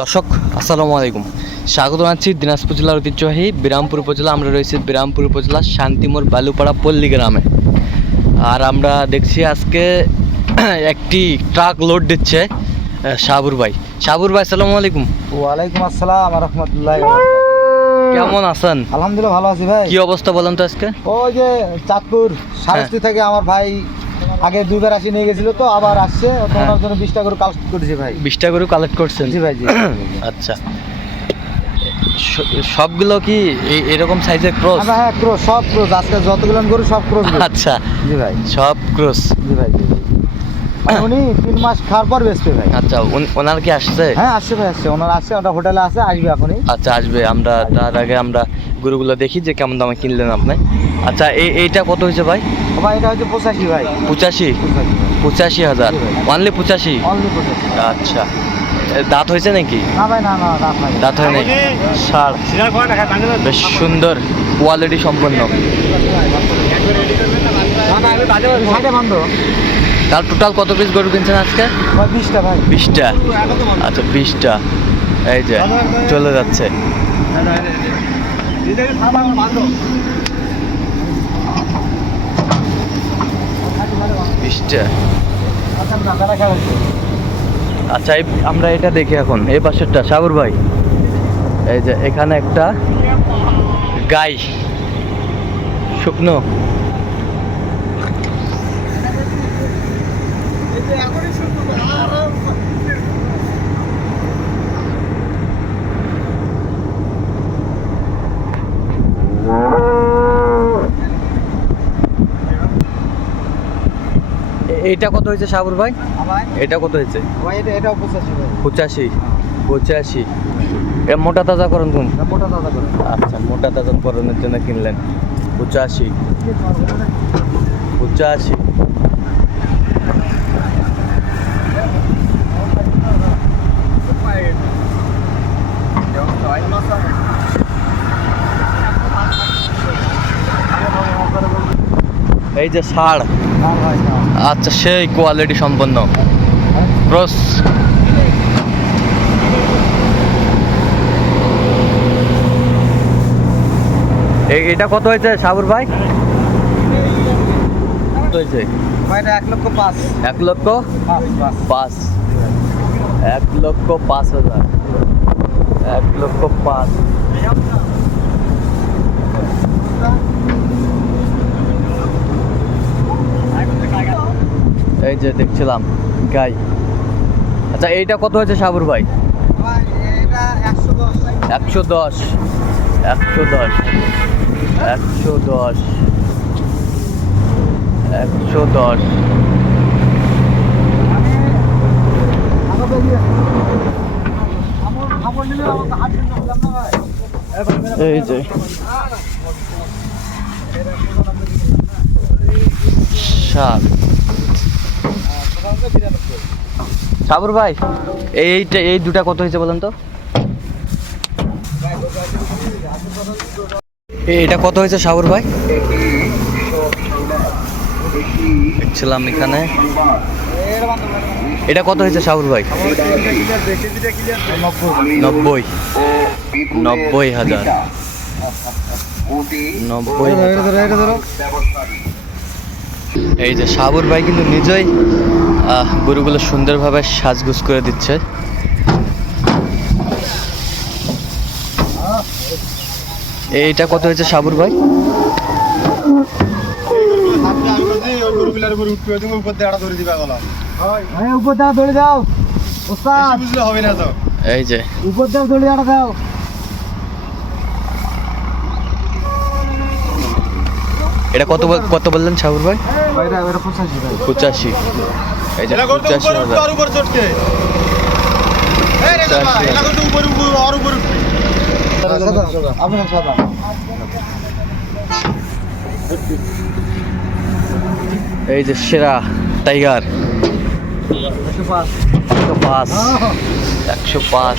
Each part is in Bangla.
দর্শক আসসালামু আলাইকুম। স্বাগত জানাচ্ছি দিনাজপুর জেলার ঐতিহ্যবাহী বিরামপুর উপজেলা। আমরা রয়েছি বিরামপুর উপজেলার শান্তিমোর বালুপাড়া পল্লী গ্রামে। আর আমরা দেখছি আজকে একটি ট্রাক লোড দিচ্ছে সাবুর ভাই। সাবুর ভাই আসসালামু আলাইকুম। ওয়ালাইকুম আসসালাম রহমতুল্লাহ কেমন আছেন? আলহামদুলিল্লাহ ভালো আছি ভাই। কি অবস্থা বলেন তো আজকে? ওই যে চাঁদপুর সারস্তি থেকে আমার ভাই আগে দুইবার আসি নিয়ে গেছিল তো আবার আসছে। হ্যাঁ। ওনার জন্য বিশটা গরু কালেক্ট করেছি ভাই। বিশটা গরু কালেক্ট করছেন? জি ভাই জি। আচ্ছা। সবগুলো কি এই- এরকম সাইজের ক্রস হ্যাঁ ক্রস সব ক্রস আজকে যতগুলো গরু সব ক্রস আচ্ছা। জি ভাই। সব ক্রস জি ভাই জি। উনি তিন মাস খাওয়ার পর বেচবে ভাই আচ্ছা উন- ওনার কি আসছে হ্যাঁ আসছে ভাই আসছে ওনার আসছে ওটা হোটেলে আছে আসবে এখনই আচ্ছা আসবে আমরা তার আগে আমরা গরুগুলো দেখি যে কেমন দামে কিনলেন আপনি আচ্ছা এই এইটা কত হয়েছে ভাই ভাই এটা হচ্ছে পঁচাশি ভাই পঁচাশি পঁচাশি হাজার অনলি পঁচাশি অনলি পঁচাশি আচ্ছা দাঁত হয়েছে নাকি না ভাই না না রাখ নাই দাঁত হয় নাই বেশ সুন্দর কোয়ালিটি সম্পন্ন তার টোটাল কত পিস গরু কিনছেন আজকে? বিশটা ভাই। বিশটা? আচ্ছা বিশটা। এই যে চলে যাচ্ছে। বিশটা। আচ্ছা আমরা এটা দেখি এখন। এই পাশেরটা সাবুর ভাই। এই যে এখানে একটা গাই। শুকনো। এ- এইটা কত হয়েছে সাবুর ভাই? এটা কত হয়েছে? এটা পঁচাশি। পঁচাশি। এটা মোটা তাজা করুন এটা মোটা দাদা করে আচ্ছা মোটা তাজা করণের জন্য কিনলেন। পঁচাশি। পঁচাশি। এই যে ষাড় না আচ্ছা সেই কোয়ালিটি সম্পন্ন। ক্রস এটা কত হয়েছে সাবুর ভাই? হয়েছে? এক লক্ষ পাঁচ। এক লক্ষ? পাঁচ। এক লক্ষ পাঁচ হাজার। এক লক্ষ পাঁচ। এই যে দেখছিলাম, গাই। আচ্ছা এইটা কত হয়েছে সাবুর ভাই? একশো দশ। একশো দশ। একশো দশ। একশো দশ। এই যে। সাত। সাবুর ভাই, এইটা এই দুটা কত হয়েছে বলেন তো? এটা কত হয়েছে সাবুর ভাই? দেখছিলাম এখানে। এটা কত হয়েছে সাবুর ভাই? নব্বই। নব্বই হাজার। নব্বই। এই যে সাবুর ভাই কিন্তু নিজেই আহ, গরুগুলো সুন্দরভাবে সাজগুজ করে দিচ্ছে। এইটা কত হয়েছে সাবুর ভাই? উপর দাও দৌড়ে যাও ওস্তাদ এই যে। উপর দাও দৌড়ে যাও দাও। এটা কত কত বললেন সাবুর ভাই? পঁচাশি। এই যে পঁচাশি হাজার। এই যে সেরা টাইগার। একশো পাঁচ। একশো পাঁচ। একশো পাঁচ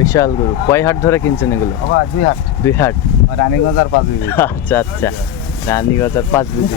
বিশাল গরু। কয় হাট ধরে কিনছেন এগুলো? দুই হাট। দুই হাট। রানীগঞ্জ আর পাঁচ বিবি আচ্ছা আচ্ছা। রানীগঞ্জ আর পাঁচ বিঘি।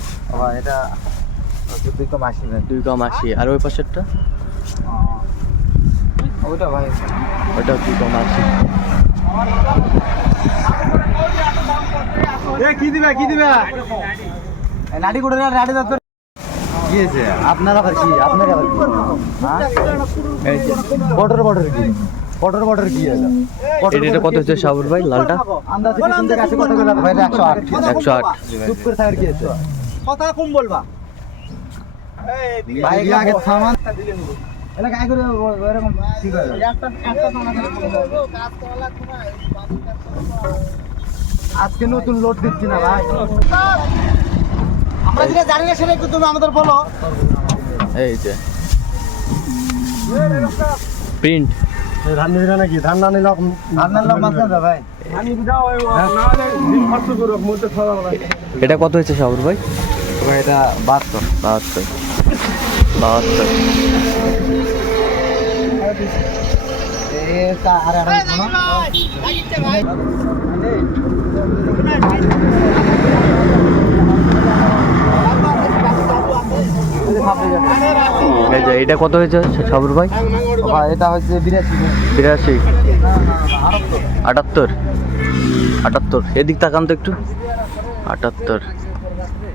বাবা এটা দুই কম আশি ভাই। দুই কম আশি। আর ওই পাশেরটা? ওইটা ভাই। ওটা দুই কম আশি। কি দিবে কি দিবে? নাটি করে নাটি দত্ত। কি হয়েছে? আপনার আবার কি? আপনার আবার কি? বর্ডার বর্ডার কি? বর্ডার বর্ডার কি আছে এটা- এটা কত হচ্ছে শাহুর ভাই লালটা? আন্দাজ কত গেল ভাই একশো আট। চুপ করে থাকার কি আছে? কথা কম বলবা। আগে থামান। করে এরকম ঠিক আছে আজকে নতুন লোড দিচ্ছি না ভাই। আমরা যেটা জানি না সেটা একটু তুমি আমাদের বলো। এই যে। প্রিন্ট। ধান নিবি নাকি? ধান না নিলাম ধান নিলাম মাঝখান যা ভাই। এটা কত হয়েছে শাহুর ভাই? এটা বাহাত্তর। বাহাত্তর। বাহাত্তর। এটা কত হয়েছে শাহুর ভাই এটা হচ্ছে বিরাশি। বিরাশি। আটাত্তর। আটাত্তর। এদিক তাকান তো একটু। আটাত্তর।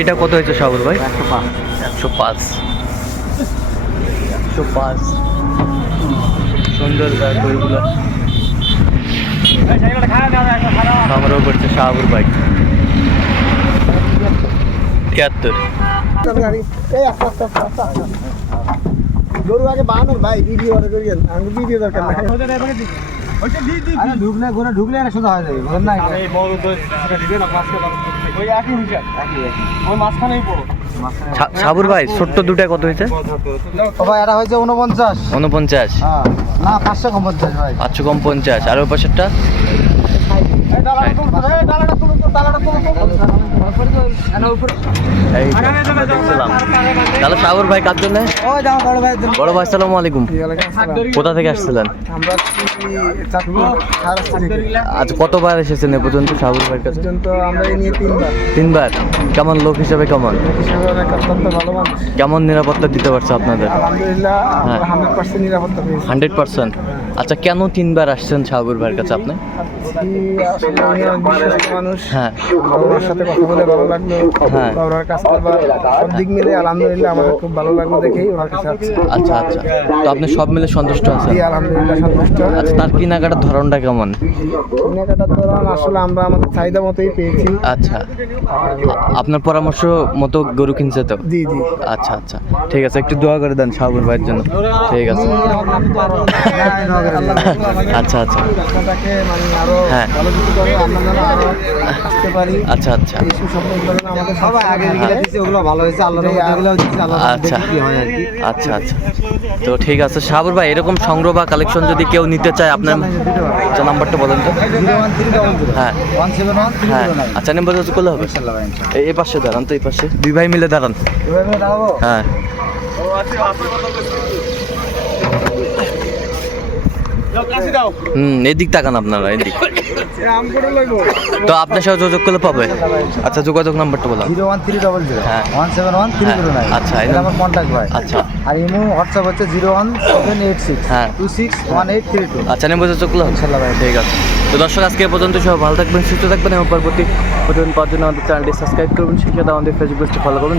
এটা কত হয়েছে সাগর ভাই? একশো পাঁচ। একশো পাঁচ। একশো পাঁচ। সুন্দর সংগ্রহ করছে ভাই। তিয়াত্তর। গরু আগে বানানোর ভাই ভিডিও অর্ডার করিয়েন। আমি ভিডিও দরকার নাই। ঢুকলে ঘরে ঢুকলে সোজা হয়ে যাবে সা- সাবুর ভাই ছোট্ট দুটা কত হয়েছে ভাই এটা হয়েছে উনপঞ্চাশ উনপঞ্চাশ হ্যাঁ না পাঁচশো কম পঞ্চাশ ভাই পাঁচশো কম পঞ্চাশ আর ওই পাশেরটা তাহলে ভাই বড় ভাই আলাইকুম। কোথা থেকে আসছিলেন? আজ কতবার এসেছেন এ পর্যন্ত সাগর নিয়ে তিনবার। কেমন লোক হিসাবে কেমন? কেমন নিরাপত্তা দিতে পারছে আপনাদের? হ্যাঁ। Hundred percent. আচ্ছা কেন তিনবার আসছেন সাগর ভাইয়ের কাছে আপনি? বিশ্বস্ত মানুষ। হ্যাঁ। বাবার সাথে কথা বলে ভালো লাগল। হ্যাঁ। বাবার কাজ করবার সব দিক মিলে আলহামদুলিল্লাহ আমাদের খুব ভালো লাগল দেখেই ওনার কাছে আচ্ছা আচ্ছা। তো আপনি সব মিলে সন্তুষ্ট আছেন? জি আলহামদুলিল্লাহ সন্তুষ্ট। আচ্ছা তার কেনাকাটার ধরনটা কেমন? কেনাকাটার দৌরান আসলে আমরা আমাদের চাহিদা মতোই পেয়েছি। আচ্ছা। আপনার পরামর্শ মতো গরু কিনছে তো? জি জি। আচ্ছা আচ্ছা। ঠিক আছে একটু দোয়া করে দেন সাগর ভাইয়ের জন্য। ঠিক আছে। আচ্ছা আচ্ছা। হ্যাঁ। আসতে পারি। আচ্ছা আচ্ছা। সুস্বপ্নগুলো যেন আমাদের সবাই আগে যেগুলো দিচ্ছে ওগুলো ভালো হয়েছে আল্লাহর রহমতে এগুলো দিচ্ছে আল্লাহ আচ্ছা। কি হয় আর কি। আচ্ছা আচ্ছা। তো ঠিক আছে সাবর ভাই এরকম সংগ্রহ বা কালেকশন যদি কেউ নিতে চায় আপনার আচ্ছা, নাম্বারটা বলেন তো। হ্যাঁ। হ্যাঁ। আচ্ছা নাম্বার হচ্ছে করলে হবে। এই- পাশে দাঁড়ান তো এই পাশে। দুই ভাই মিলে দাঁড়ান। হ্যাঁ। হুম এদিক তাকান আপনারা এদিক। তো আপনার সাথে যোগাযোগ করলে পাবে? আচ্ছা যোগাযোগ নাম্বারটা বললাম। Zero one three double zero. হ্যাঁ। One seven one three zero nine. আচ্ছা, এই এটা আমার কন্ট্যাক্ট ভাই। আচ্ছা। আর ইমো হোয়াটসঅ্যাপ হচ্ছে zero one seven eight six. হ্যাঁ। Two six one eight three two. আচ্ছা নেব যোগাযোগ করলে ইনশাল্লাহ ভাই। ঠিক আছে। তো দর্শক আজকে পর্যন্ত সবাই ভালো থাকবেন সুস্থ থাকবেন এবং পরবর্তী প্রতিদিন পাওয়ার জন্য আমাদের চ্যানেলটি সাবস্ক্রাইব করবেন সাথে আমাদের ফেসবুক পেজটি ফলো করবেন